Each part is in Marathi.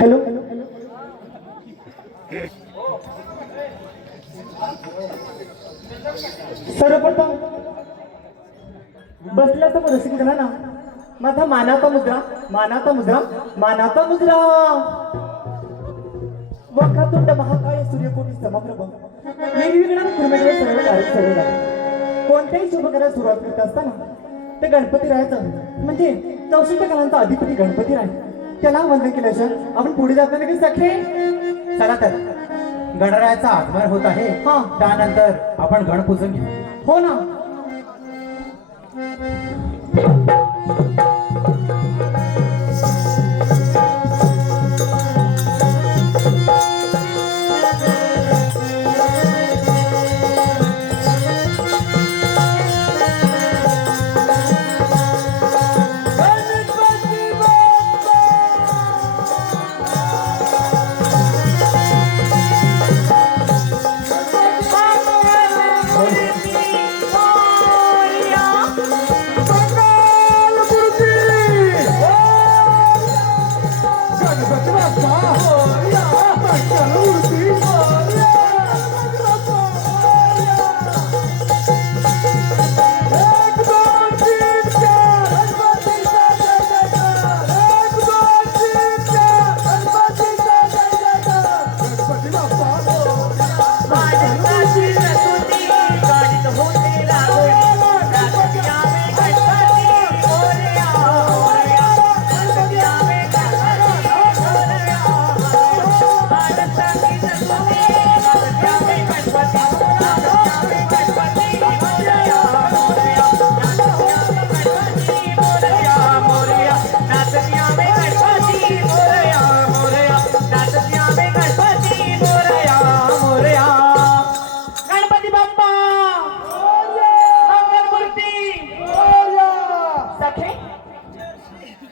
हॅलो सर्वप्रथम बसल्याचं प्रदर्शन करा ना. माझा मानाचा मुद्रा मानाचा मुद्रा मानाचा मुद्रा वक्रतुंड महाकाय सूर्यकोटी समप्रभ निर्विघ्न कुर्मेश्वर सर्व कार्य सर्व झाले. कोणत्याही शुभ कार्याला सुरुवात करत असताना ते गणपती राहायचं म्हणजे 64 कलांचा अधिपती गणपती राय त्याला वंदन केल्याशिवाय आपण पुढे जात नाही की सखे. चला तर गणरायाचा आगमन होत आहे. हा त्यानंतर आपण गणपूजन घेऊ. हो ना.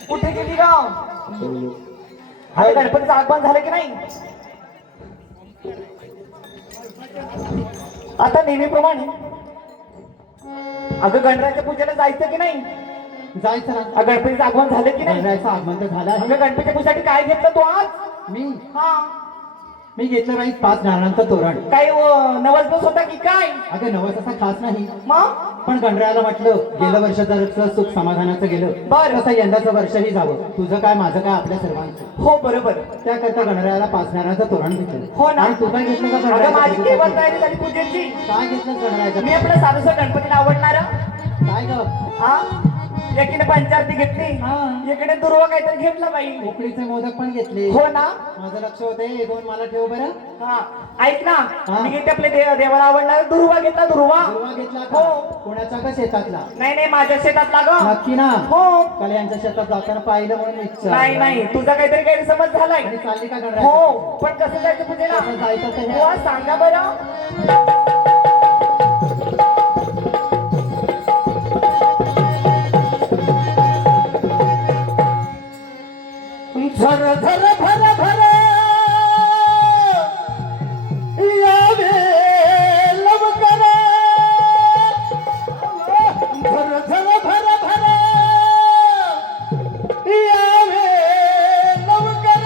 कुठे गेली गाव? आता गणपतीचं आगमन झालं की नाही? आता नेहमीप्रमाणे अगं गणरायाच्या पूजेला जायचं की नाही? जायचं ना. गणपतीचं आगमन झालं की नाही? गणरायाचं आगमन तर झालं आहे. अगं गणपतीच्या पूजेसाठी काय घेतलं तू आज? मी घेतलं बाई 5 नारळांचं तोरण. काही नवस बस होता की काय? अगं नवस असा खास नाही, मग पण गणरायाला म्हटलं गेलं वर्ष जर सुख समाधानाचं गेलं बरं. तसं यंदाचं वर्षही जावं. तुझं काय माझं काय आपल्या सर्वांचं. हो बरोबर. त्याकरता गणरायाला 5 नारळाचं तोरण घेतलं. हो ना. आणि तू काय घेतलं का अगं गणरायाच्या माझी केवळ पूजेसाठी? तयारी झाली पूजेची. काय घेतलं गणरायाच्या? मी आपलं साधूचं गणपतीला आवडणार. काय ग? हा एकीने पंचारती घेतली, हा. एकीने दुर्वा काहीतरी घेतला बाई. उकडीचे मोदक पण घेतले. हो ना. माझं लक्ष होतं हे 2 मला ठेव बरं. हा ऐक ना. हा. मी घेते आपले देवाला आवडणार दुर्वा घेतला. दुर्वा दुर्वा घेतला का? हो. कोणाच्या का शेतातला? नाही माझ्या शेतातला ग. नक्की ना? हो. काल यांच्या शेतात जाताना पाहिलं म्हणून विचार. नाही तुझा काहीतरी गैरसमज झालाय. आणि चालली का गणराया? हो पण कसं जायचं पूजेला? कसं जायचं ते हो सांगा बरं. झर झर भर भर यावे लवकर. झर झर भर भर यावे लवकर.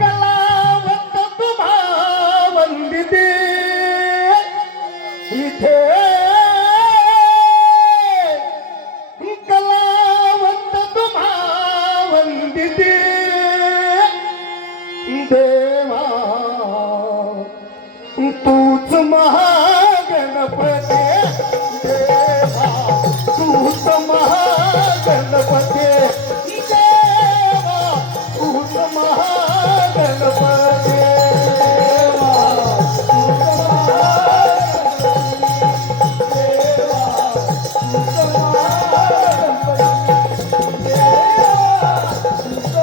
कलावंत तुम्हा वंदिते इथे. कलावंत तुम्हा वंदिते देवा तूच महागणपते. देवा तूच महागणपते. देवा तूच महागणपते. देवा तूच महागणपते. देवा तूच महागणपते. देवा तूच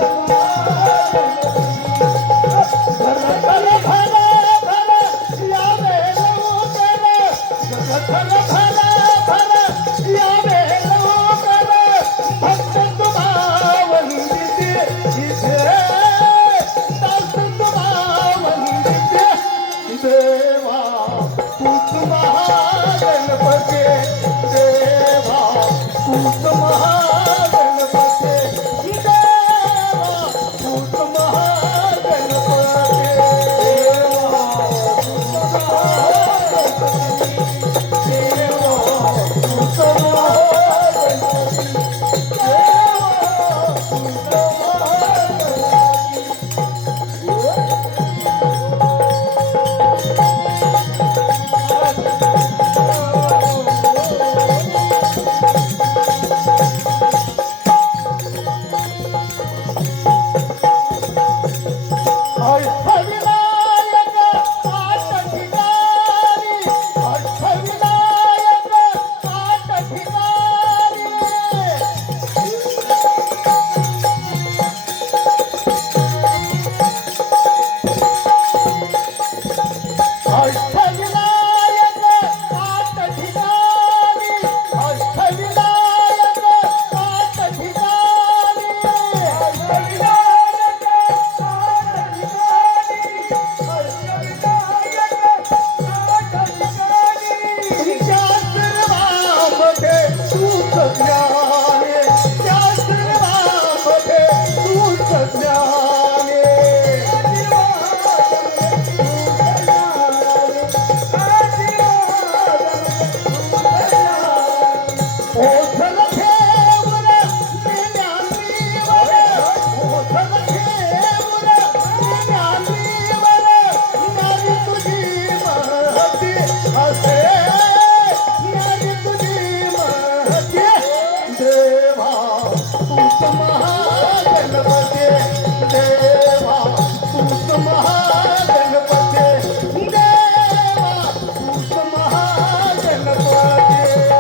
महागणपती देवा तूच महागणपती देवा तूच महागणपती देवा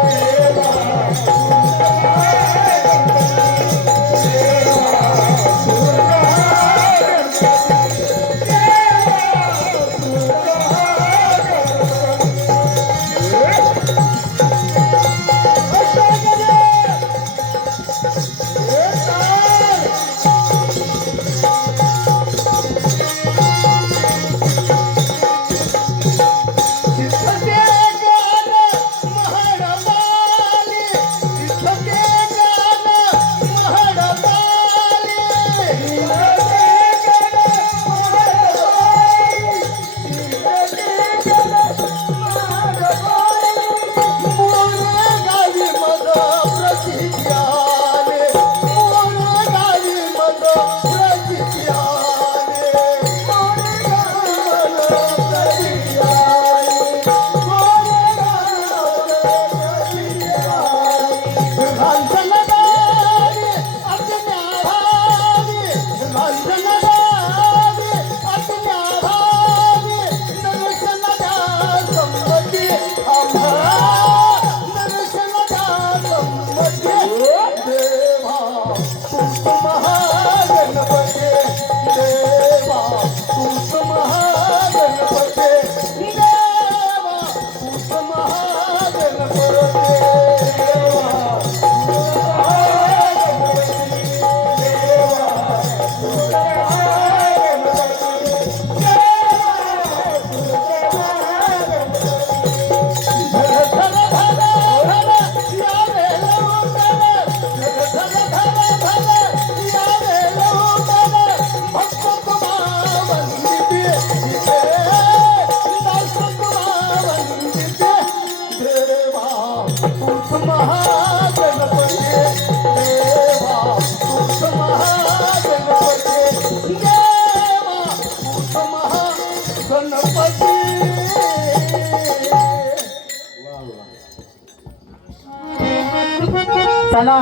चला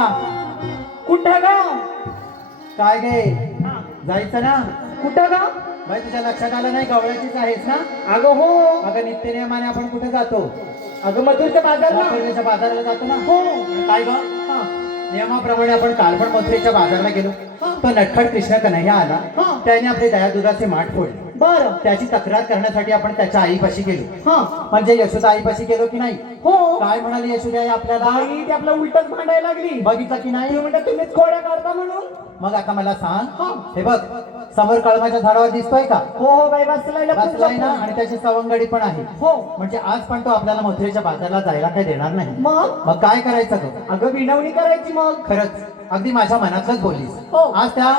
कुठं गा काय गे जायचं ना कुठं गा बाई तुझ्या लक्षात आलं नाही गवळ्याचीच आहेस ना अगं हो अगं नित्य नियमाने आपण कुठे जातो अगं मथुरच्या बाजारला मथुरेच्या बाजाराला जातो ना हो काय ग हा. नियमाप्रमाणे आपण काल पण मथुरेच्या बाजाराला गेलो तो नटखट कृष्ण कन्हैया आला हा. त्याने आपले दयादुधाचे माठ फोडले बर त्याची तक्रार करण्यासाठी आपण त्याच्या आईपाशी गेलो हा म्हणजे यशोदा आईपाशी गेलो की नाही हो काय म्हणाली यशोदा आई आपल्याला आई ती आपलं उलटच भांडायला लागली बघितलं की ती नाही म्हणतात तुम्हीच खोड्या काढता म्हणून मग आता मला सांग हा. हे बघ समोर कळमाच्या झाडावर दिसतोय का हो हो बाई बसलाय बसलाय ना आणि त्याची सवंगडी पण आहे हो म्हणजे आज पण तो आपल्याला मथुरेच्या बाजारला जायला काही देणार नाही मग मग काय करायचं ग अगं विनवणी करायची मग खरंच अगदी माझ्या मनातलंच बोललीस हो. आज त्या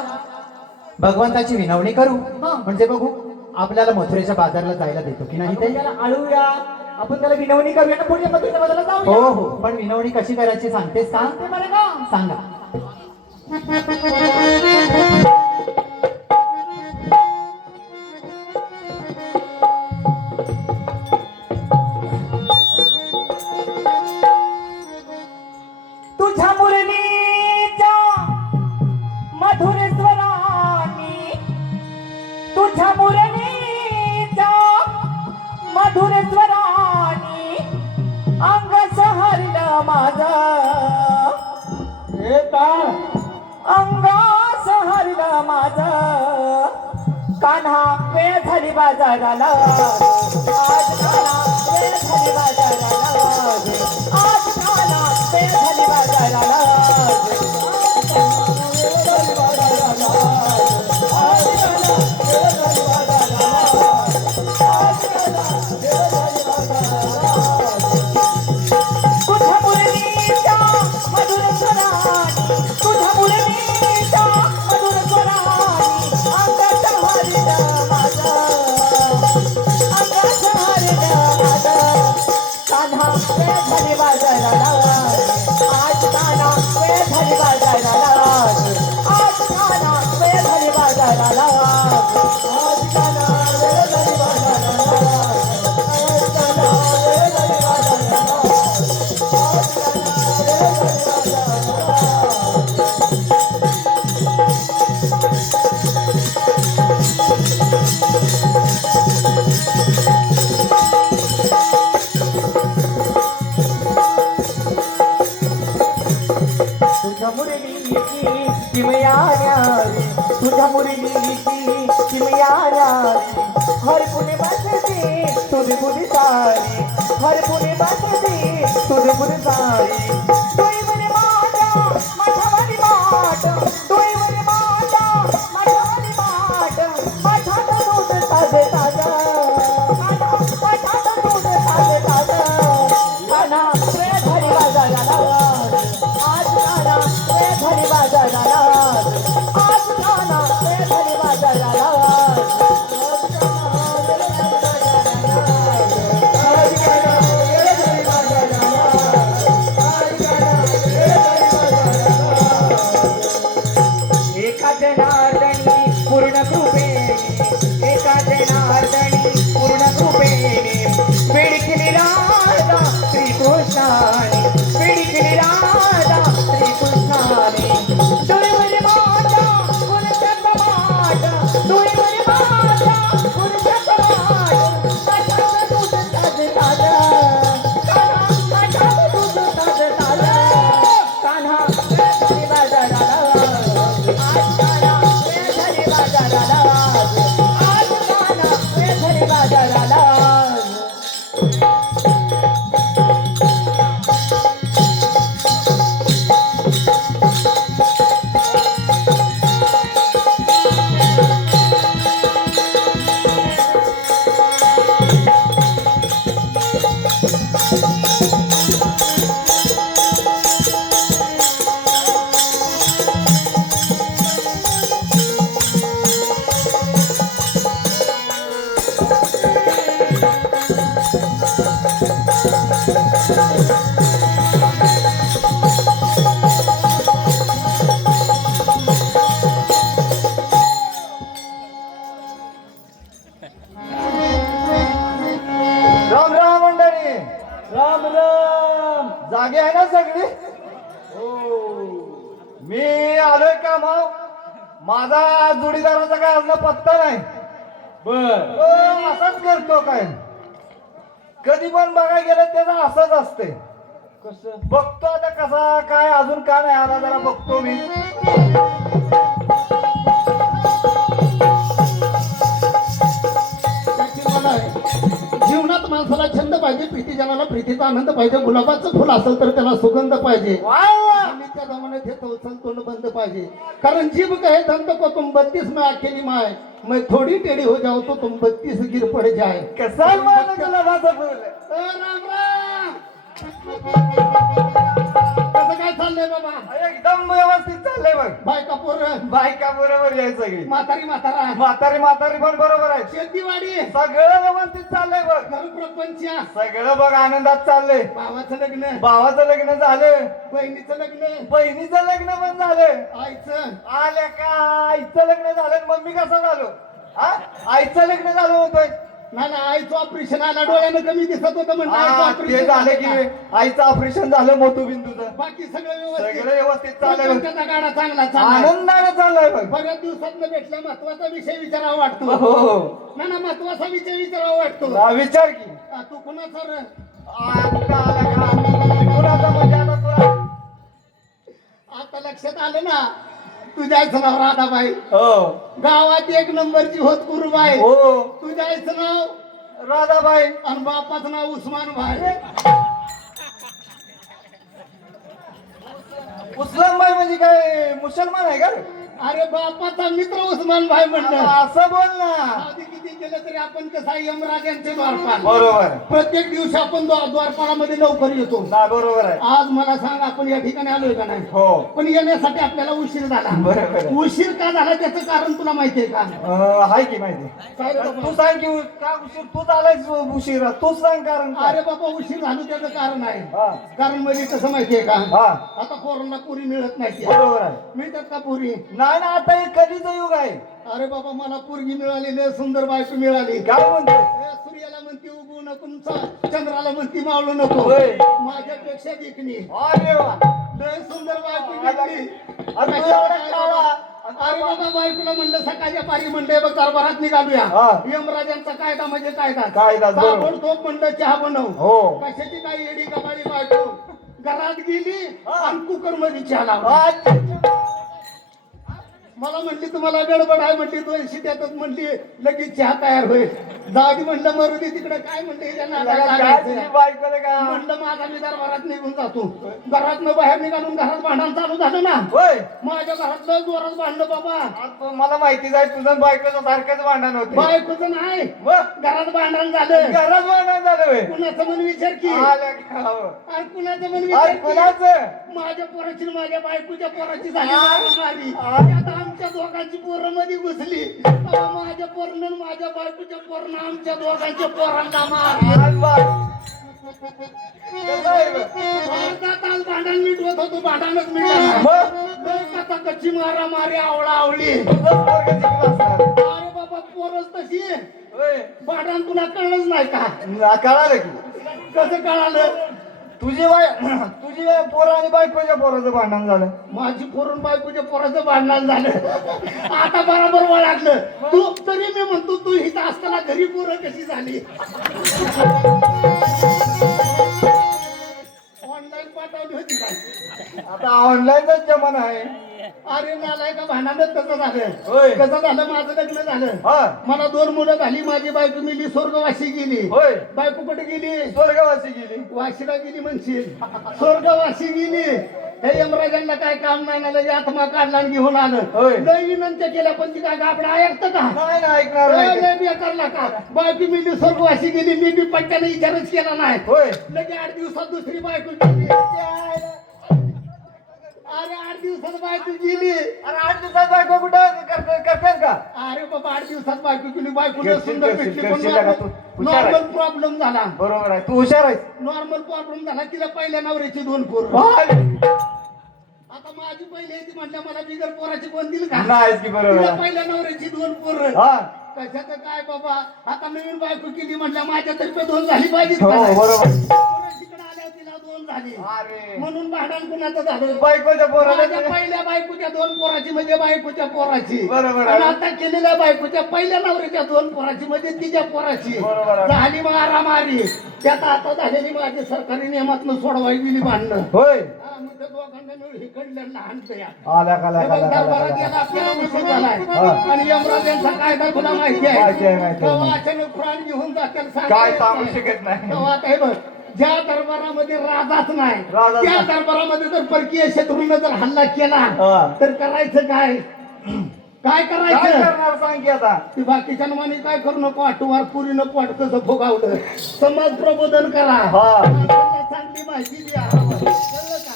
भगवंताची विनवणी करू हा. म्हणजे बघू आपल्याला मथुरेच्या बाजारला जायला देतो की नाही आपण ते त्याला आळूया आपण त्याला विनवणी करूया ना पुढच्या मथुरच्या बाजारला हो जाऊया हो पण विनवणी कशी करायची सांगतेस का ते मला का सांगा तुझ्या मुरलीच्या मधुर स्वरानी तुझ्या मुरलीच्या मधुर स्वरानी अंग सहरलं माझं हे काय अंग सहरलं माझं कान्हा वेळ झाली बाजाराला आज कान्हा वेळ झाली बाजाराला आज कान्हा वेळ झाली बाजाराला तुझ्या मुरलीच्या मधुर स्वरानी तुझ्या मुरलीच्या मधुर स्वरानी अंगात हरलं माझं अंगात हरलं माझं कान्हा वेळ झाली बाजाराला आज कान्हा नारी तुझ्या मुरली की किमयारा हर पुणे बसते तुझे बुरी सारी हर पुणे बसते तुझे बुरी सारी तुई म्हणे माझावाली माट तुई म्हणे माझावाली माट माझात दूध ताजे ताजा माझात दूध ताजे ताजा काना रे घरी बाजाराला आज काना रे घरी बाजाराला आज काना रे घरी बाजाराला एका जनार्दनी पूर्ण कृपेने एका जनार्दनी पूर्ण कृपेने वेडकिली राधा श्रीकृष्णाने वेडकिली राधा श्रीकृष्णाने डोळीवरी माझ्या गुणचंद्र माट डोळीवरी माझ्या गुणचंद्र माट माझ्यात दूध ताजं ताजं कान्हा माझ्यात दूध ताजं ताजं कान्हा घरी बाजाराला आज काना रे घरी बाजाराला आज काना रे घरी बाजाराला राम राम मंडळी, राम राम जागे आहे ना सगळी? मी आलोय का माव? माझा जोडीदाराचा काय अजून पत्ता नाही. असाच करतो काय, कधी पण बघायला गेलं त्याचं असंच असते. बघतो आता कसा काय, अजून का नाही आला जरा बघतो मी. जीवनात माणसाला छंद पाहिजे, प्रीतीजनाला प्रीतीचा आनंद पाहिजे, गुलाबाचं फुल असेल तर त्याला सुगंध पाहिजे. वा वा. आणि त्या जमान्यात हे चौचल तोंड बंद पाहिजे. कारण जीभ कहे दंत को तुम 32 में अकेली माय, मैं थोडी टेढ़ी हो जाओ तो तुम 32 गिर पड़ जाए. कसा आहे माझा गुलाबाचा फुल? राम राम. कसं काय चाललंय बाबा? एकदम व्यवस्थित चाललंय बघ. बायका पोरं, बायका बरोबर आहे सगळी, म्हातारी म्हातारा, म्हातारी म्हातारी पण बरोबर आहे. शेतीवाडी, सगळं व्यवस्थित चाललंय बघ. घर प्रपंच, सगळं बघ आनंदात चाललंय. भावाचं लग्न, भावाचं लग्न झालं, बहिणीचं लग्न, बहिणीचं लग्न पण झालं. आईचं, आल्या का आईचं लग्न झालं, मम्मी कसं झालो? हा, आईचं लग्न झालं होतोय. नाही ना, आईचं ऑपरेशन आला, डोळ्यानं कमी दिसत होतं म्हणून आईचं हा, ते ऑपरेशन झालं की आईचं ऑपरेशन झालं मोठूबिंदूचं. बाकी सगळं व्यवस्थित. सगळं व्यवस्थित चाललंय बघ. प्रपंचाचा गाडा चांगला चाललाय. आनंदाने चाललंय बघ. बऱ्याच दिवसात भेटला महत्वाचा विषय विचारावा वाटतो. हो हो. ना ना, महत्वाचा विषय विचारावा वाटतो. हा, विचार की. तू कुणाचा रे? आता आला का? कुणाचा म्हणजे आता तुला? आता लक्षात आलं ना, तुझ्या आईचं नाव राधाबाई, हो गावात एक नंबरची होत कुरुबाई. हो. तुझ्या आईचं नाव राधाबाई. आणि बापाचं नाव उस्मानबाई. उस्मानबाई म्हणजे काय मुसलमान आहे का रे? अरे बापाचा मित्र उस्मानबाई म्हणलं. असं बोल ना. आधी किती केलं तरी आपण कसा यमराजांचे द्वारपाल. बरोबर. प्रत्येक दिवशी आपण द्वारपालामध्ये लवकर येतो. ना बरोबर आहे. आज मला सांग, आपण या ठिकाणी आलोय का नाही? हो. पण येण्यासाठी आपल्याला उशीर झाला. बरोबर आहे. उशीर का झाला त्याचं कारण तुला माहितीये का? हाय की माहिती. काय रे बाबा? तू सांग की का उशीर, तूच आलायस उशीर, तूच सांग कारण काय? अरे बाबा, उशीर झालो त्याचं कारण आहे. हा. कारण म्हणजे कसं माहितीये का? हा. आता पोरांना पुरी मिळत नाही. बरोबर आहे. मिळतात का पुरी? नाही ना, आता हे कधीच युग आहे. अरे बाबा, मला पोरगी मिळाली, लय सुंदर बायको मिळाली. काय म्हणतो? सूर्याला म्हणती उगू नको, चंद्राला म्हणती मावळू नको. होय. माझ्यापेक्षा देखणी अरे वा. लय सुंदर बायको भेटली. अरे तू एवढा काळा. अरे बाबा, बायकोला म्हणलं सकाळच्या पारी म्हणलं बघ कारभारात निघालूया. हा. यमराजांचा कायदा म्हणजे कायदा. कायदाच, बरोबर. ताबडतोब म्हणलं चहा बनव. हो. कशाची काय येडी गबाळी बायको घरात गेली आणि कुकर मध्ये चहा लावला. अच्छा. मला म्हणली तुम्हाला गडबड आहे म्हणली 2 शिट्यातच म्हणली लगेच चहा तयार होईल. जाऊ दे म्हणलं मरू दे तिकडे काय म्हणले काय तुझी बायकोला का म्हणलं माझा मी दरबारात निघून जातो. घरातनं बाहेर निघालून घरात भांडण चालू झालं ना. होय माझ्या घरातलं जोरात भांडलं बाबा. आता मला माहितीच आहे तुझं बायकोचं सारखंच भांडण होते बायकोचं नाही मग घरात भांडण झालं. घरात भांडण झालं होय कुणाचं मन विचार की आलं का? आणि कुणाचं मन अरे विचार की कुणाचं माझ्या पोराची आणि माझ्या बायकोच्या पोराची झाली मारामारी. आता आमच्या दोघांची पोरं मध्ये घुसली. तेव्हा माझ्या पोरनं आणि माझ्या बायकोच्या पोरनं आमच्या दोघांच्या पोरांना मारलं. आज बघ. कसं आहे बघ? अर्धा तास भांडण मिटवत होतो भांडणच मिटलं मग कथा कच्ची मारामारी आवळा आवळी. तुझंच पोरगं जिंकलं असणार. अरे बाबा पोरच तशी होय भांडण तुला कळलंच नाही का? कळालं की कसं कळालं? तुझी पोरं आणि बायकोच्या पोराचं भांडण झालं माझी पोरून बायकोच्या पोराचं भांडण झालं. आता बरोबर ओळखलं तू. तरी मी म्हणतो तू इथं असताना घरी पोरं कशी झाली? ऑनलाईन पाठवली होती काय? आता ऑनलाईनच जमाना आहे अरे नालाय का भांडणच कसं झालं? होय. कसं झालं माझं लग्न झालं. हा मला 2 मुलं झाली. माझी बायको मिली स्वर्गवासी गेली. होय बायको कुठे गेली? स्वर्गवासी गेली वाशीला गेली म्हणशील. स्वर्गवासी गेली. हे यमराजांना काय काम नाही ना लगे आत्मा काढला आणि घेऊन आलं. होय. लय विनंत्या केल्या पण ती काय गाबडा ऐकतं का? नाही ना ऐकणार नाही. लय बेकारला का? बायको मिली स्वर्गवासी गेली. मी बी पट्ट्याने विचारच केला नाही. होय लगे 8 दिवसात दुसरी बायको गेली. अरे 8 दिवसात बायको गेली. अरे 8 दिवसात बायको कुठं करतेस का अरे बाबा 8 दिवसात बायको गेली. बायको करशील, सुंदर करशील, भेटली करशील का तू? पण हुशार आहे. नॉर्मल प्रॉब्लेम झाला. बरोबर आहे तू हुशार आहेस नॉर्मल प्रॉब्लेम झाला. तिला पहिल्या नवऱ्याची 2 पोरं. होय. आता माझी पहिली ती म्हटल्या मला बिगर पोराची कोण दिल का? नाहीच की बरोबर तिला आहे. पहिल्या नवऱ्याची 2 पोरं. हा कशाचं काय बाबा? आता नवीन बायको केली म्हटल्या माझ्या तर्फे 2 झाली पाहिजे. हो बरोबर तिकडे आल्या तिला 2 झाली. अरे म्हणून भांडण कुणाचं झालं? बायकोच्या पोराला माझ्या पहिल्या बायकोच्या 2 पोराची म्हणजे बायकोच्या पोराची. बरोबर आहे. आणि आता केलेल्या बायकोच्या पहिल्या नवऱ्याच्या 2 पोराची म्हणजे तिच्या पोराची बरोबर आहे. झाली मारामारी. त्यात आता झालेली माझी सरकारी नियमातनं सोडवायला गेली भांडणं. होय हा, मग त्या दोघांना मिळून हिकडलं लहानचं या. आल्या का हे बघ, दरबारात याला आपल्याला उशीर झालाय. आणि यमराज यांचा कायदा तुला माहिती आहे. माहिती आहे, माहिती आहे. तेव्हा अचानक प्राण घेऊन जातील काय सांगू शकत नाही. तेव्हा आता हे बघ ज्या दरबारामध्ये राजाच नाही राजाच त्या नाही. दरबारामध्ये जर परकीय शत्रूंना जर हल्ला केला हा. तर करायचं काय? काय काय करायचं? करणार सांग की आता ती बाकीच्या माने काय करू नको. आठवार पुरीनं पोट कसं फुगावलं. समाज प्रबोधन करा. हा. त्यांना चांगली माहिती द्या. कळलं का?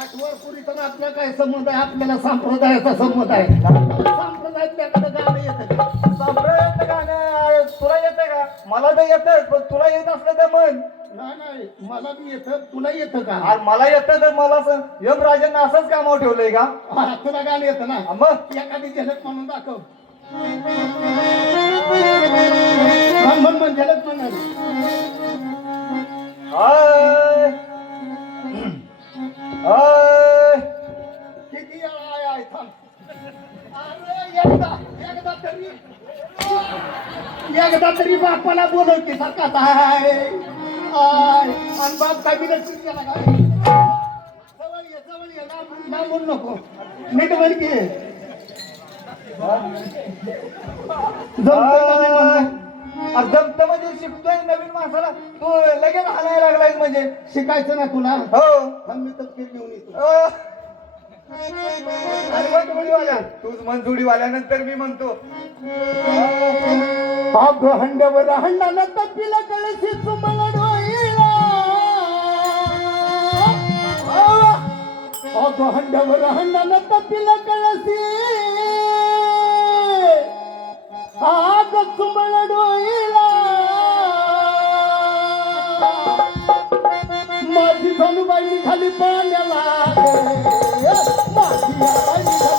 आठवार पुरीचा आपला काय संबंध आहे? आपल्याला संप्रदायाचा संबंध आहे. संप्रदायातल्याकडे गाणं येतं का? संप्रदायाचं गाणं तुला येतं का? मला तर येतं पण तुला येत असलं तर म्हण. नाही मला बी येतं. तुला येतं का? आणि मला येतं तर मला यमराजांना असंच कामावर ठेवलंय का हा, तुला गाणं येतं ना? मग एखादी झलक म्हणून दाखव. म्हण झलक म्हणून. आय आय किती वेळा आहे थांब. अरे एकदा तरी बापाला बोलवते सारखा आय आय. आणि बाप काय बिनत केला काय? जवळ ये लांबून नको. नीट म्हण की जमतंय का मी म्हणणं? जमत म्हणजे शिकतोय नवीन माणसाला तू लगेच हाणायला लागलाय म्हणजे शिकायचं ना तुला? हो थांब मी तपकीर घेऊन येतो. अरे मग जोडीवाल्या तूच म्हण जोडीवाल्यानंतर मी म्हणतो अगं हंड्यावर हंडाला तपीला कळशी तुम्हाला डोईला. अगं हंड्यावर हंडाला तपीला कळशी आग तुम्हाला डोईला. माझी धनुबाई खाली पाण्याला माझी बाई खाली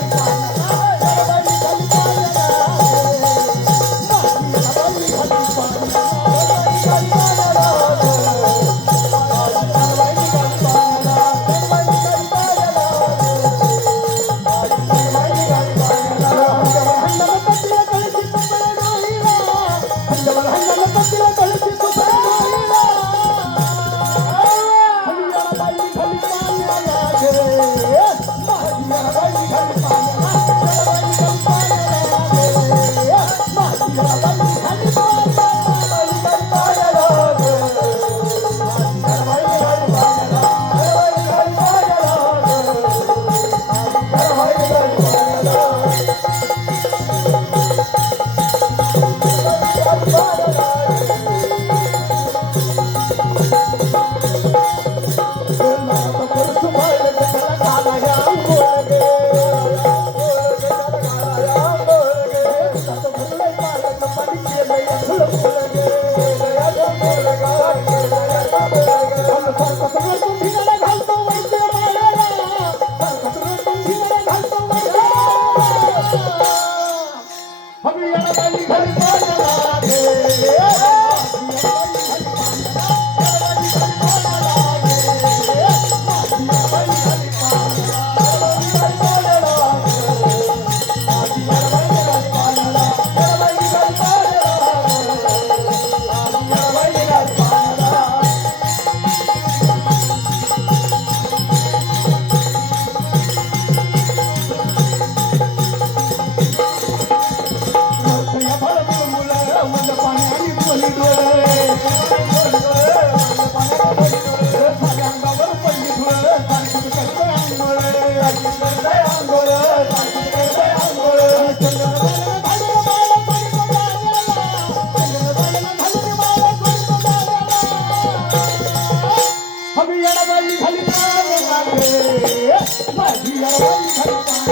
हम येडाबाई घरी पाण्याला गे. हम येडाबाई घरी पाण्याला गे. माझी येडाबाई घरी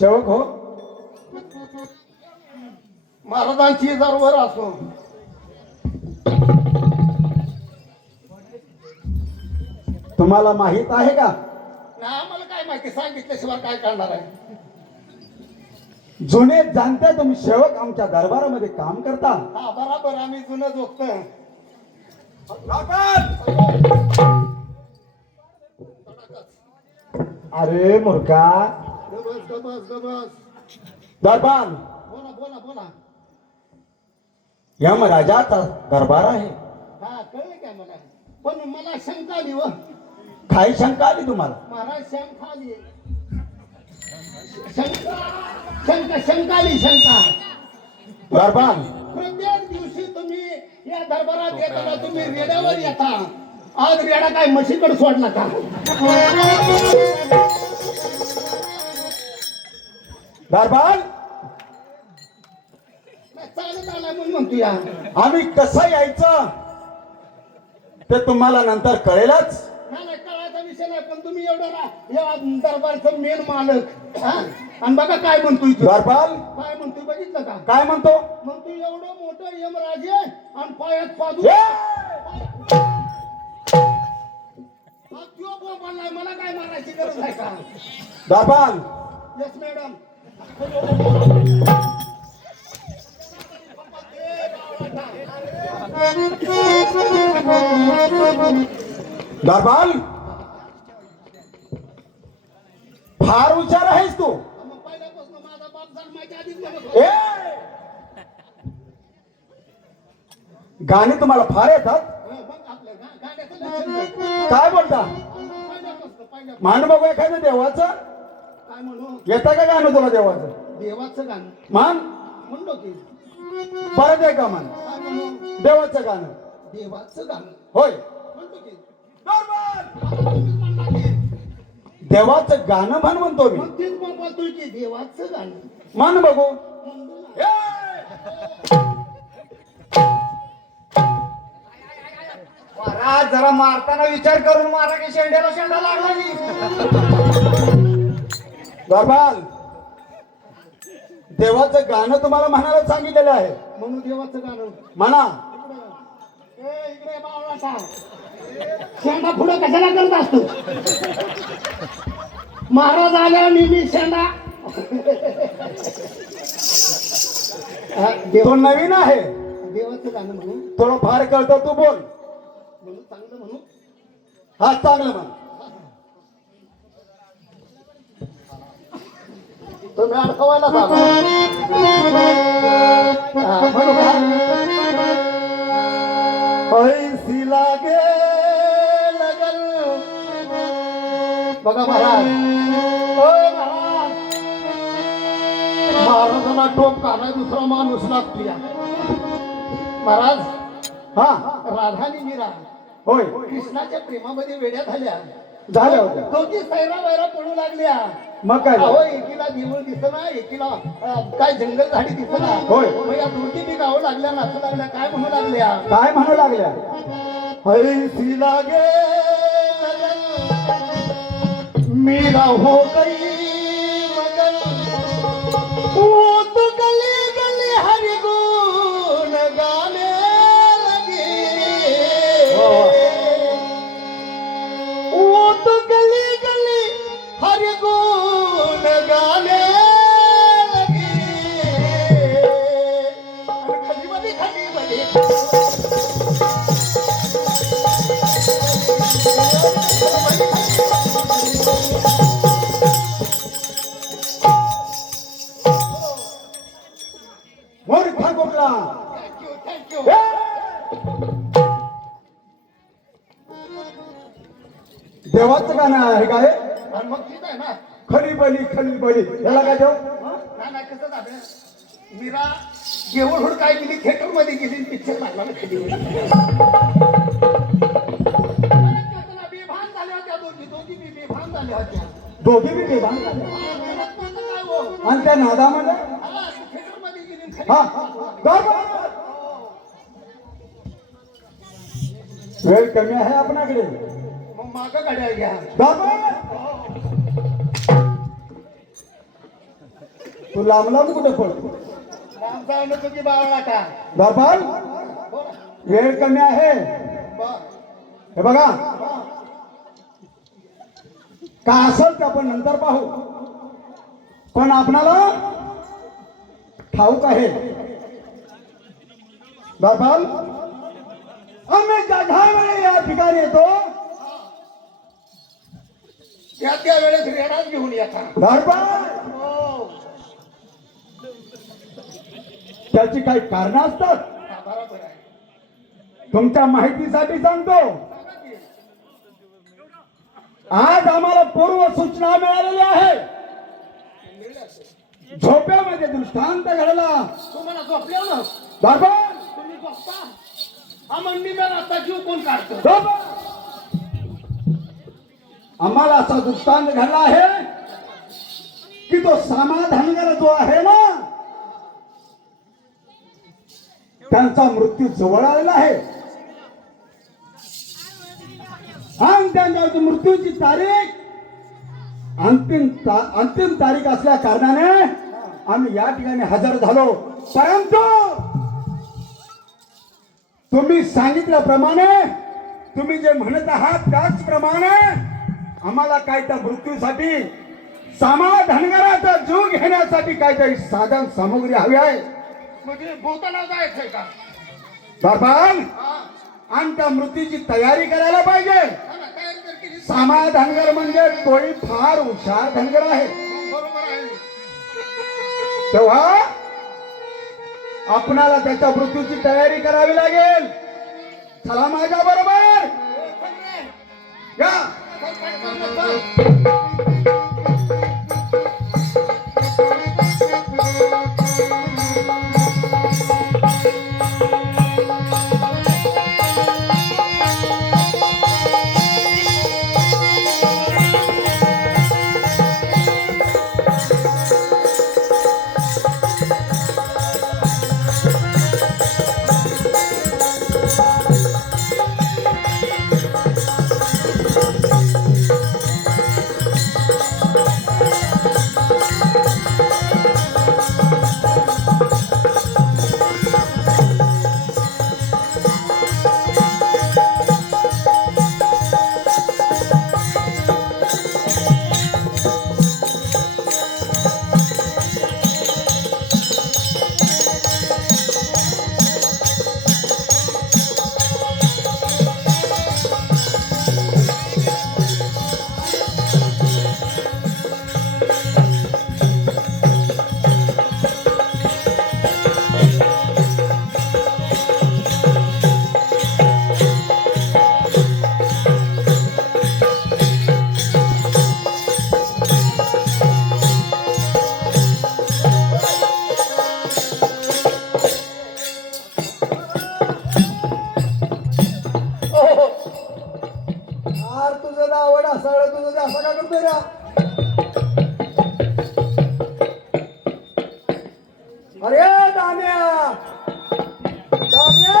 सेवक हो, महाराजांची जरवर असो. तुम्हाला माहित आहे का नाही आम्हाला काय माहिती सांगितल्याशिवाय काय करणार आहे. जुने जाणते तुम्ही सेवक आमच्या दरबारामध्ये काम करता. हा बराबर आम्ही जुनं जोगत. अरे मूर्खा, गबस गबस गबस. दरबार बोला बोला बोला. यमराजाचा दरबार आहे. हा कळलं काय मला. पण मला शंका आली व. काही शंका आली तुम्हाला? महाराज शंका आली. शंका शंका शंका आली शंका. दरबार प्रत्येक दिवशी तुम्ही या दरबारात येताना तुम्ही रेड्यावर येता. आज रेडा काय म्हशीकडे सोडला का? दरबार चालत आला म्हणून म्हणतो या. आम्ही कसं यायचं ते तुम्हाला नंतर कळेलच. नाही कळायचा विषय नाही. पण तुम्ही एवढं या दरबारचं मेन मालक. हा? आणि बघा काय म्हणतोय तो. दरबार काय म्हणतोय बघितलं का? काय म्हणतो? म्हणतो एवढं मोठं यमराजे आणि पायात पादू. ये! बोललाय मला काय मारायची गरज आहे का? दरबार येस मॅडम. दरबार फार हुशार आहेस तू. मग पहिल्यापासून माझा बाप जन्माच्या आधीच म्हणत होता. ए! गाणी तुम्हाला फार येतात. मग आपल्या गाण्याचं लक्षण काय बोलता? पहिल्यापासून मान बघू एखादं देवाचं. काय म्हणू? येतं का गाणं तुला देवाचं? देवाचं गाणं मान म्हणलो की. परत आहे का मान? काय म्हणू? देवाचं गाणं. देवाचं गाणं होय. म्हणतो की. दरबार आता तुम्हीच म्हणला की. देवाचं गाणं म्हण म्हणतो मी. मग तेच मग बोलतोय की देवाचं गाणं. मान बघू. म्हणलो ना. ए! महाराज जरा मारताना विचार करून मारा की शेंड्याला शेंडा लागला की. दरबार देवाचं गाणं तुम्हाला म्हणायला सांगितलेलं आहे. म्हणून देवाचं गाणं. म्हणा. इकडे बावळाटा. शेंडा पुढं कशाला करत असतो? महाराज आल्या मी शेंडा. हा, तो नवीन आहे. देवाचं गाणं म्हणून तुला फार कळतं, तू बोल. म्हणून चांगलं म्हणून. हा चांगलं म्हण. तुम्ही अडकवायला चालला. हा, म्हणू का? ऐसी लागे लगन. बघा महाराज. ओय महाराज. महाराजांना टोप काढाय दुसरा माणूस लागतो या. महाराज हा राधा आणि मीरा होय. कृष्णाच्या प्रेमामध्ये वेड्या झाल्या. झाल्या होत्या. दोघी सैरा वैरा पडू लागल्या. मग काय अहो झालं? एकीला देऊळ दिसना, एकीला काय जंगल झाडी दिसना. होय. मग या दोघी बी गावं लागल्या, नाचू लागल्या. काय म्हणू लागल्या? काय म्हणू लागल्या? ऐसी लागे लगन, मीरा हो गई देवाचं गाणं आहे काय? आणि मग ठीक आहे ना. खली बली याला काय देव? नाही कसं झालं, मीरा देऊळ काय गेली, थिएटर मध्ये गेली, पिक्चर लागला ना कधी. बेभान झाल्या होत्या दोघी बी बेभान झाल्या होत्या. दोघे बी बेभान झाले. त्यात माझं काय हो? आणि त्या नादामध्ये थिएटर मध्ये गेली आणि हा खाली. बरोबर. वेळ कमी आहे आपणाकडे. मग मागं गाड्या घ्या. तू लांब लांब कुठे पडतो? लांब जाऊ नको की बाळा आता. बाबाल वेळ कमी आहे. हे बघा का असेल ते आपण नंतर पाहू, पण आपणाला ठाऊक आहे बाबाल आम्ही ज्या वेळी या ठिकाणी येतो त्या वेळेस रेडाच घेऊन येतात. बाबाल हो. त्याची काही कारण असतात. बरोबर आहे. तुमच्या माहितीसाठी सांगतो, आज आम्हाला पूर्व सूचना मिळालेल्या आहे. झोप्यामध्ये दृष्टांत घडला. तुम्हाला झोपल्या ना बाबा तुम्ही झोपता. हा मंडी मॅन आता जीव कोण काढतो? बाबा आम्हाला असा दृष्टांत घडला आहे की तो समाधानगर जो आहे ना त्यांचा मृत्यू जवळ आलेला आहे आणि त्यांच्या मृत्यूची तारीख अंतिम तारीख असल्या कारणाने आम्ही या ठिकाणी हजर झालो. परंतु तुम्ही सांगितल्याप्रमाणे तुम्ही जे म्हणत आहात त्याचप्रमाणे आम्हाला काय त्या मृत्यूसाठी समाधानगराचा जीव घेण्यासाठी काहीतरी साधन सामग्री हवी आहे. म्हणजे भोवताला जायचंय का? बाबाल हा. आणि त्या मृत्यूची तयारी करायला पाहिजे. हा ना, तयारी तर केली. समाधानगर म्हणजे तोही फार हुशार धनगर आहे. बरोबर आहे. तेव्हा आपणाला त्याच्या मृत्यूची तयारी करावी लागेल. चला माझ्या बरोबर या. तुझं आवड असं तुझं असं का करतोय रा? अरे दाम्या दाम्या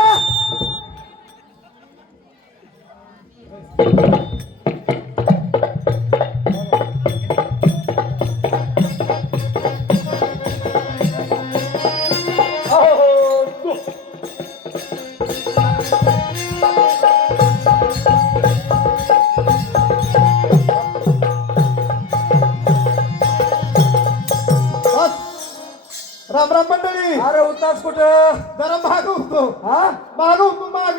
राम राम मंडळी. अरे उतास कुठं? जरा माग होतो. हा माग होतो माग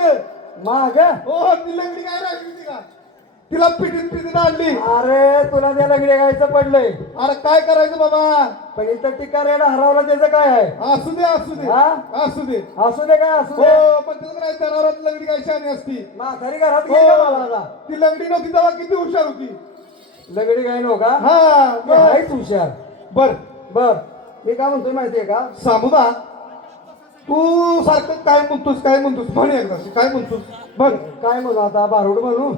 माग. हो ती लंगडी काय राहिली होती का? तिला पिटीत आणली. अरे तुला त्या लंगडी गायचं पडलंय, अरे काय करायचं बाबा? पण इथं टिका रेडा हरवला त्याचं काय आहे? असू दे असू दे हा? असू दे. असू दे काय असू हो दे. पण त्याचं काय जनावरात लंगडी काय शानी असती. म्हातारी घरात गेली मला आता. ती लंगडी नव्हती तेव्हा किती हुशार होती. लंगडी गाय नो का? हा आहेच हुशार. बर बर मी काय म्हणतोय माहितीये का? सामुदा तू सारखं काय म्हणतोस म्हण एकदा काय म्हणतोस बर. काय म्हणू आता, बारूड म्हणू?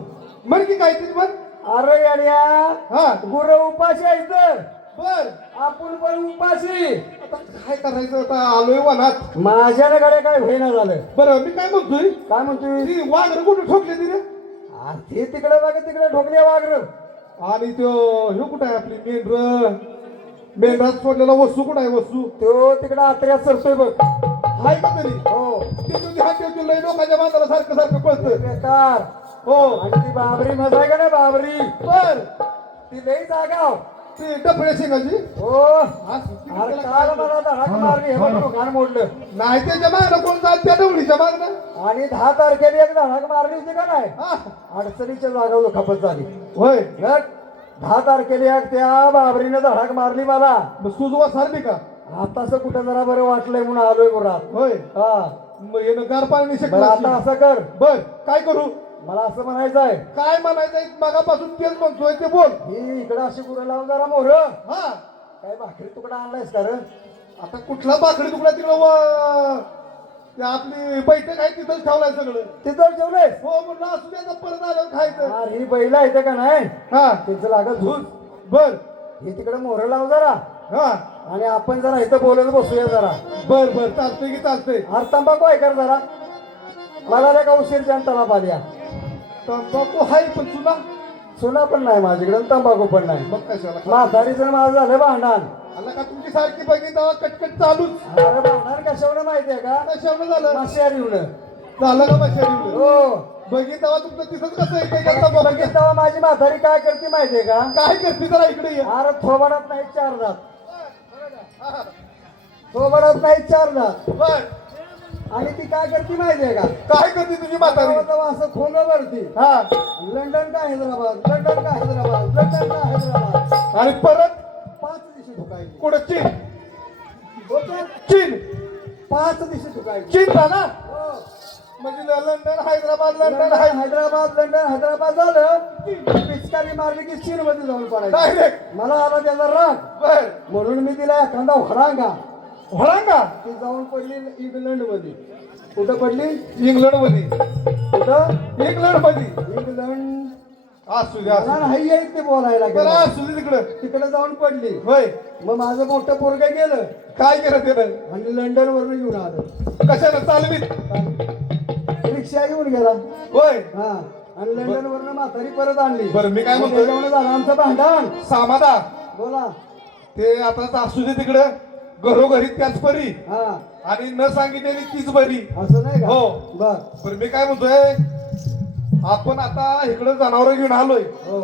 म्हण की काय तरी म्हण. अरे याड्या, हा गुरु उपाशी आहेत, बर. आपण पण उपाशी. आता काय करायचं? आता आलोय वनात. माझ्याकडे काय होईना झालं. बरं मी काय म्हणतोय, काय म्हणतोय? ती वाघर कुठे ठोकले तिने? ते तिकडे बघा, तिकडे ठोकले वाघर. आणि तो ह्यो कुठं आहे आपली मेंढरात सोडलेला वस्तू कुठं आहे? वस्तू तो तिकडे आत्र्यात सरतोय बघ. आहे का तरी? हो तिथून लय लोकांच्या बांधाला सारखं सारखं पळतं. बेकार. हो आणि ती बाबरी मजाय का नाही बाबरी, बर. ती लई जागाव. ती डफळे शिंगाची हो अरे काल मला धडक मारली, हे बघ घाण मोडलं. नाही त्याच्या मागणं कोण जात त्या डवळीच्या मागणं. आणि 10 तारखेला एक धडक मारली होती का नाही, हा. अडचणीच्या जागा खपत झाली. होय 10 तारखेला एक त्या बाबरीनं धडक मारली मला. मग सुजवा सारली का? आताच कुठं जरा बरं वाटलंय म्हणून आलोय घरात. होय हा मग येणं गार पाणी बरं शकलं. आता असं कर, बर काय करू? मला असं म्हणायचं आहे, काय म्हणायचंय मगापासून तेच म्हणतोय ते बोल. ही इकडं अशी गुरं लावून जरा मोर. हा काय भाकरी तुकडा आणलायस का रे? आता कुठला बाकडी तुकडा तिकडं ते आपली बैठक आहे तिथंच ठेवलाय सगळं. तिथं ठेवलंयस? हो म्हणलं असू द्या परत आल्यावर खायचं. अरे ही बैला येते का नाही, हा तिचं लागत झूज. बर. हे तिकडे मोहर लाव जरा, हा आणि आपण जरा इथं बोलत बसूया जरा. बर बर चालतंय की चालतंय. अरे तंबाखू आहे कर जरा, मला नाही का उशीर तलाप आल्या. तंबाखू हाय पण तुला सोना पण नाही माझ्याकडे, आणि तंबाखू पण नाही. मग कशाला म्हातारीचं माझं झालं भांडण. आला का तुमची सारखी बघितलं कटकट चालूच. अरे भांडण कशावर माहितीये का? कशावर झालं? माश्यावर येऊन. झालं का माशारी? हो बघितलं तुमचं तिथंच कसं आहे त्याच्यात बघित तेव्हा माझी म्हातारी काय करते माहितीये का? काय करते जरा इकडे ये. अरे थोबाडात नाही 4 दात, थोबाडात नाही 4 दात. बर आणि ती काय करते माहितीये का? काय करते तुझी म्हातारी? तेव्हा असं खोंग भरती. हा लंडन का हैदराबाद, लंडन का हैदराबाद, लंडन का हैदराबाद. आणि परत 5 दिवशी ठुकायची. कुठं चीन? होतं? चीन 5 दिवशी ठुकायची. चीन झाला हो. म्हणजे London Hyderabad London London Hyderabad, London Hyderabad झालं. पिचकारी मारली की चीन मध्ये जाऊन पडायचं. डायरेक्ट. मला आला त्याचा राग, बर म्हणून मी तिला एखादा हरांगा. होळांगा ती जाऊन पडली इंग्लंड मध्ये. कुठं पडली? इंग्लंड मध्ये. कुठं? इंग्लंड मध्ये. इंग्लंड. असू द्या मला नाही येत ते बोलायला बरं गेलं. असू दे तिकडं. तिकडे जाऊन पडली. होय मग माझं मोठं पोरगं गेलं काय केलं त्यानं? आणि लंडन वरून घेऊन आलं. कशाला चालवीत? रिक्षा घेऊन गेला. होय हा आणि लंडन वरून म्हातारी परत आणली. बरं मी काय म्हणतो त्याच्यामुळे झालं आमचं भांडण. सामादा बोला. ते आता असू दे तिकडं. घरोघरी त्याच परी हा आणि न सांगितलेली तीच बरी. असं नाही का? हो. बर. पण मी काय म्हणतोय, आपण आता इकडे जनावर घेऊन आलोय. हो.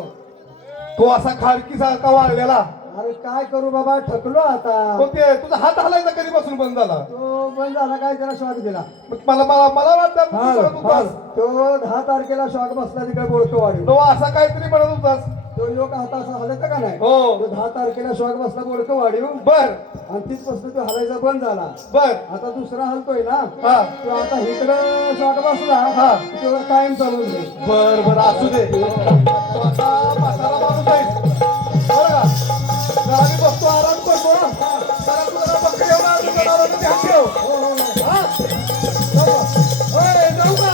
तो असा खारकी सारखा वाळलेला. अरे काय करू बाबा, थकलो आता. पण ते तुझा हात हलायचा कधीपासून बंद झाला? तो बंद झाला काय, त्याला शॉक दिला. मग मला वाटतं तू हाल, करत हाल. होतास. तो 10 तारखेला शॉक बसला तिकडे बोलतो वाढीव. तो असा काहीतरी म्हणत होतास. तो योग आता असं हलायचा का नाही? हो. तो 10 तारखेला शॉक बसला बोलतो वाढीव. बर आणि तिथपासून तो हलायचा बंद झाला. बर आता दुसरा हलतोय ना. हा तो आता इकडं शॉक बसला. हा. तो कायम चालवून दे. बर असू दे. तो आता म्हातारा माणूस आहे बरं का. जरा मी बसतो आराम करतो. जरा तू जरा बकरी येऊन आली, जनावरांना ध्यान ठेव. हा? होय, जाऊ का?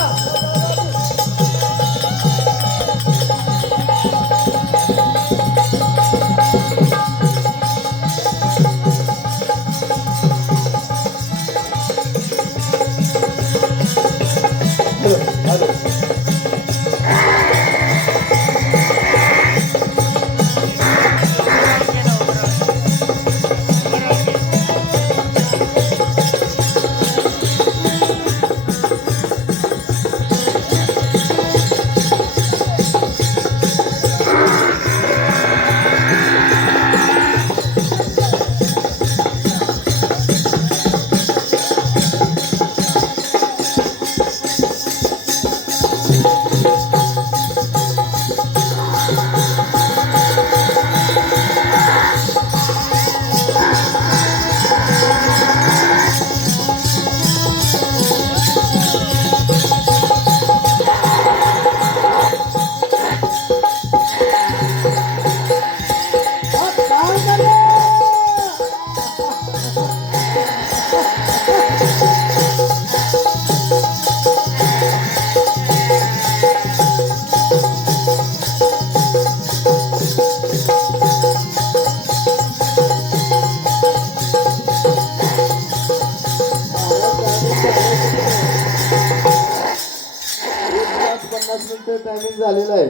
टायमिंग झालेला आहे.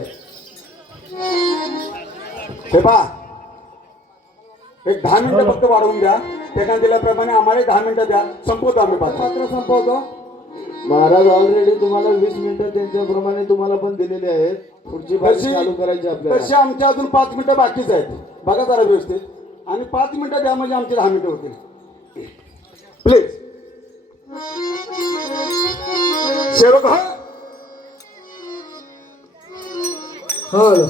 हे पहा, एक 10 मिनिटं फक्त वाढवून द्या. त्यांना दिल्याप्रमाणे आम्हाला 10 मिनिटं द्या, संपवतो आम्ही पात्र संपवतो. महाराज ऑलरेडी तुम्हाला 20 मिनिटं त्यांच्याप्रमाणे तुम्हाला पण दिलेली आहेत. पुढची भाषा चालू करायची तशी आपल्याला. आमच्या अजून 5 मिनिटं बाकीच आहेत. बघा जरा व्यवस्थित, आणि 5 मिनिटं द्या म्हणजे आमची 10 मिनिटं होतील. प्लीज शेवक हो. हॅलो.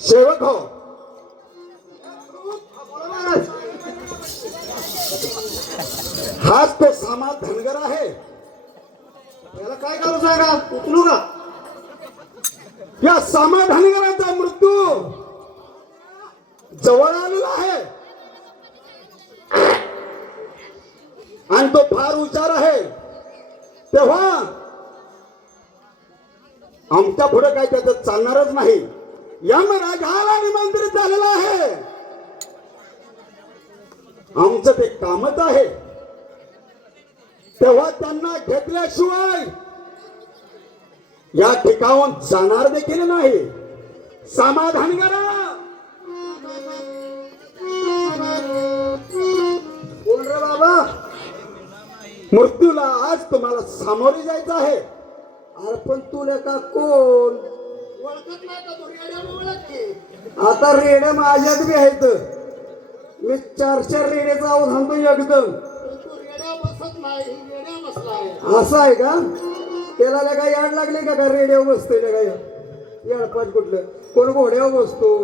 सेवक हो. हाच तो सामा धनगर आहे. याला काय करू सांगा, उचलू का? या सामा धनगराचा मृत्यू जवळ आलेला आहे आणि तो फार हुशार आहे. तेव्हा आमच्या पुढे काही त्याचं चालणारच नाही. यमराजाला निमंत्रित झालेला आहे. आमचं ते कामच आहे. तेव्हा त्यांना घेतल्याशिवाय या ठिकाणाहून जाणार देखील नाही. समाधान करा. कोण रे बाबा? मृत्यूला आज तुम्हाला सामोरे जायचं आहे. अरे पण तुला का कोण? ओळखत नाही का तू? रेड्याला ओळख की. आता रेड्या माझ्यात बी आहेत. मी 4-4 रेड्याचा आवाज सांगतो एकदम. पण तू रेड्या बसत नाही, रेड्या बसलाय. असं आहे का? त्याला काय याड लागले का रेड्यावर बसतोय काय? याडपाट कुठलं? कोण घोड्यावर बसतो,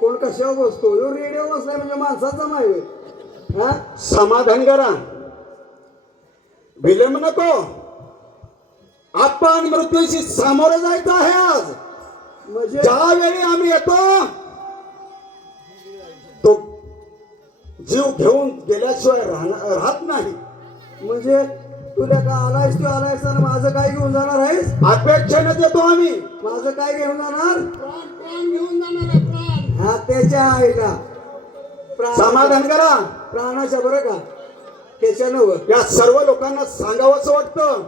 कोण कशावर बसतो. जो रेड्यावर बसलाय म्हणजे माणसाचा नाही. हा, समाधान करा. विलंब नको. आपण मृत्यूशी सामोरं जायचं आहे आज. म्हणजे ज्यावेळी आम्ही येतो तो जीव घेऊन गेल्याशिवाय राहत नाही. म्हणजे तुला का आलायस तू आलायस आणि माझं काय घेऊन जाणार आहेस? अपेक्षेनेच येतो आम्ही. माझं काय घेऊन जाणार? प्राण प्राण घेऊन जाणार आहे, प्राण. हा त्याच्या आईला समाधान करा. प्राणाच्या बरं का त्याच्यानं. या सर्व लोकांना सांगावंच वाटतं.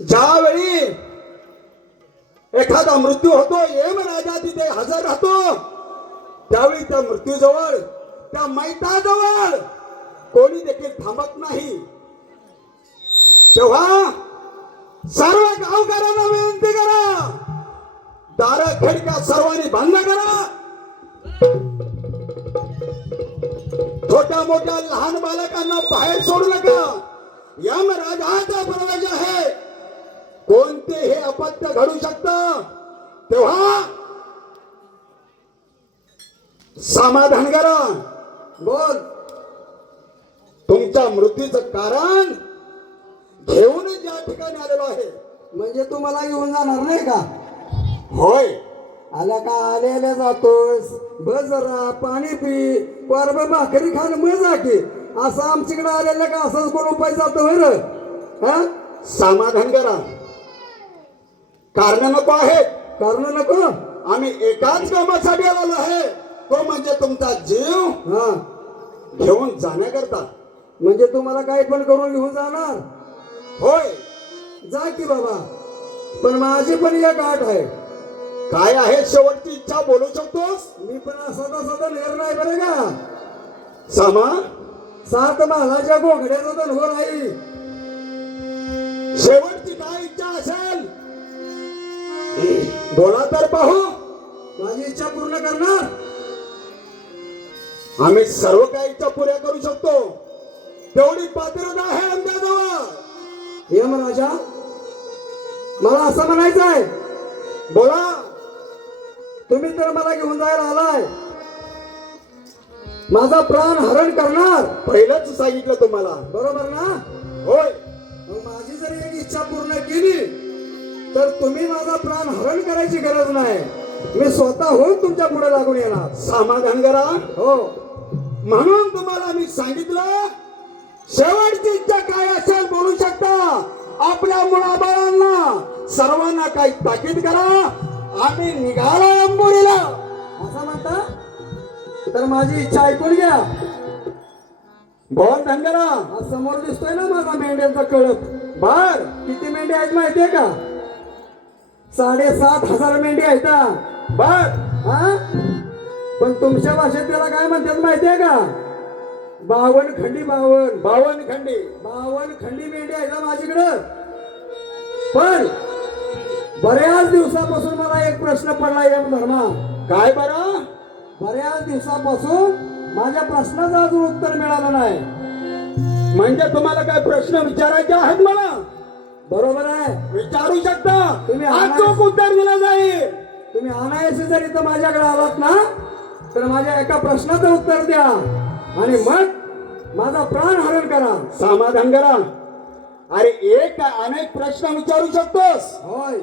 ज्यावेळी एखादा मृत्यू होतो, यमराजा तिथे हजर राहतो, त्यावेळी त्या मृत्यूजवळ, त्या मैताजवळ कोणी देखील थांबत नाही. तेव्हा सर्व गावकऱ्यांना विनंती करा, दार खिडक्या सर्वांनी बंद करा. छोट्या मोठ्या लहान बालकांना बाहेर सोडू नका. यमराजाचा प्रवेश आहे. कोणतेही अपत्य घडू शकतं. तेव्हा समाधान करा. बोल. तुमच्या मृत्यूचं कारण घेऊनच या ठिकाणी आलेलो आहे. म्हणजे तू मला घेऊन जाणार नाही का? होय. आला का आलेल्या जातोस. बस जरा पाणी पी, परब भाकरी खाण मजा की. असं आमच्याकडे आलेलं का असंच कोण उपाय जातो बरं? हा, समाधान करा. कारण नको आहेत. कारण नको. आम्ही एकाच कामासाठी आलेलो आहे, तो म्हणजे तुमचा जीव हा, घेऊन जाण्याकरता. म्हणजे तुम्हाला काय पण करून घेऊन जाणार? होय. जा की बाबा, पण माझी पण एक गाठ आहे. काय आहे शेवटची इच्छा, बोलू शकतोस? मी पण सदा निर्णय बरं का. सामा, 7 महालाच्या घोगड्याचा तर हो नाही. शेवटची काय इच्छा असेल बोला तर पाहू. माझी इच्छा पूर्ण करणार. आम्ही सर्व काही इच्छा पुऱ्या करू शकतो. तेवढी पात्रता आहे आमच्याजवळ. यमराजा, मला असं म्हणायचं आहे, बोला. तुम्ही तर मला घेऊन जायला आलाय, माझा प्राण हरण करणार. पहिलंच सांगितलं तुम्हाला. बरोबर ना? होय. मग माझी जर एक इच्छा पूर्ण केली तर तुम्ही माझा प्राण हरण करायची गरज नाही. मी स्वतः होऊन तुमच्या पुढे लागून येणार. समाधान करा. हो. म्हणून तुम्हाला मी सांगितलं, शेवटची इच्छा काय असेल बोलू शकता. आपल्या मुलाबाळांना सर्वांना काही ताकीद करा. आम्ही निघालो अंबोलीला. असं म्हणता तर माझी इच्छा ऐकून घ्या. बोल धनगरा. आज समोर दिसतोय ना माझा मेंढ्यांचा कळप. बर किती मेंढी आहेत माहितीये का 7,500 मेंढी आहेत हा. बर हा पण तुमच्या भाषेत त्याला काय म्हणतात माहितीये का 52 खंडी 52 खंडी मेंढी आहेत हा माझ्याकडं. पण बऱ्याच दिवसापासून मला एक प्रश्न पडला यमधर्मा. काय बरं? बऱ्याच दिवसापासून माझ्या प्रश्नाचं अजून उत्तर मिळालं नाही. म्हणजे तुम्हाला काय प्रश्न विचारायचे आहेत मला? बरोबर आहे. विचारू शकता. तुम्ही अचूक उत्तर दिलं जाईल. तुम्ही अनायासे जर इथं माझ्याकडे आलात ना तर माझ्या एका प्रश्नाचं उत्तर द्या आणि मग माझा प्राण हरण करा. समाधान करा. अरे एक काय अनेक प्रश्न विचारू शकतोस. होय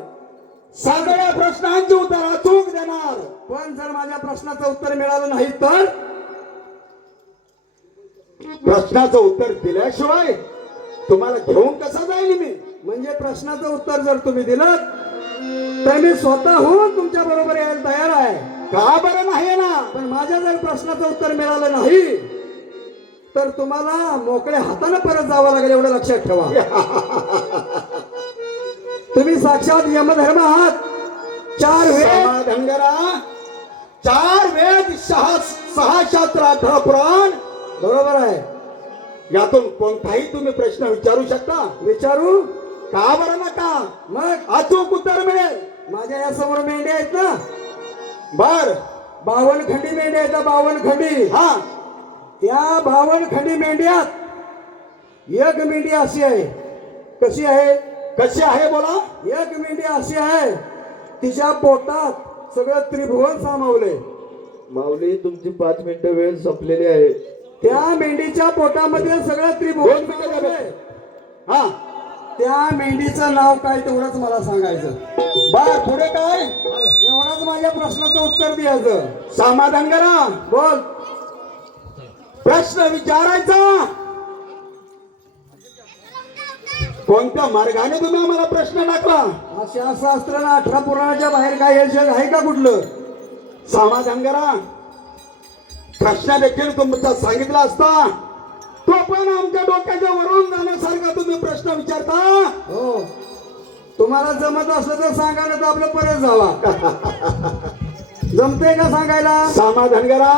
सगळ्या प्रश्नांची उत्तर अचूक देणार. पण जर माझ्या प्रश्नाचं उत्तर मिळालं नाही तर प्रश्नाचं उत्तर दिल्याशिवाय तुम्हाला घेऊन कसं जाईल मी? म्हणजे प्रश्नाचं उत्तर जर तुम्ही दिलं तर मी स्वतःहून तुमच्या बरोबर यायला तयार आहे. का बरं नाही ना? पण माझ्या जर प्रश्नाचं उत्तर मिळालं नाही तर तुम्हाला मोकळ्या हाताने परत जावं लागेल एवढं लक्षात ठेवा. तुम्ही साक्षात यमधर्म आहात. 4 वेद समाधान करा. 4 वेद 6 शास्त्र 18 पुराण बरोबर आहे. यातून कोणताही तुम्ही प्रश्न विचारू शकता. विचारू का बरं नका? मग अचूक उत्तर मिळेल. माझ्या या समोर मेंढ्या आहेत ना बर 52 खंडी मेंढ्या आहेत 52 खंडी. हा त्या 52 खंडी मेंढ्यात एक मेंढी अशी आहे. कशी आहे? कशी आहे बोला? एक मेंढी अशी आहे तिच्या पोटात सगळं त्रिभुवन सामावले. माऊली तुमची 5 मिनिटं वेळ संपलेली आहे. त्या मेंढीच्या पोटामध्ये सगळं त्रिभुवन सामावलंय. हा त्या मेंढीचं नाव काय तेवढंच मला सांगायचं. बर पुढे काय? एवढंच माझ्या प्रश्नाचं उत्तर द्यायचं. समाधान करा. बोल. प्रश्न विचारायचा. कोणत्या मार्गाने तुम्ही आम्हाला प्रश्न टाकला? अशा शास्त्राला 18 पुराणाच्या बाहेर काय हे जग आहे का कुठलं? समाधान करा. प्रश्न देखील तुमचा सांगितला असता तो पण आमच्या डोक्याच्या वरून जाण्यासारखा तुम्ही प्रश्न विचारता. हो तुम्हाला जमत असलं तर सांगा ना तर आपलं परत जावा. जमतंय का सांगायला? समाधान करा.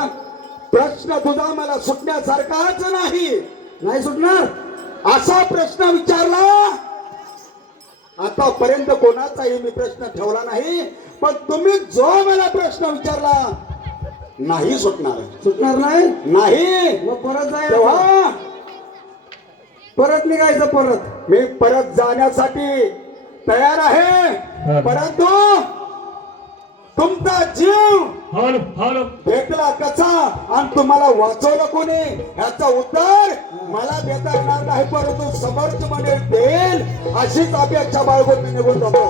प्रश्न तुझा मला सुटण्यासारखाच नाही सुटणार. असा प्रश्न विचारला आतापर्यंत कोणाचाही मी प्रश्न ठेवला नाही. पण तुम्ही जो मला प्रश्न विचारला नाही सुटणार नाही. नाही मग परत जायचं. तेव्हा परत निघायचं. परत मी परत जाण्यासाठी तयार आहे. परंतु तुमचा जीव भेटला कसा आणि तुम्हाला वाचवलं कोणी ह्याचं उत्तर मला देता येणार नाही. परंतु समर्थ मंडळ देईल अशीच अपेक्षा बाळगून मी निघून जातो.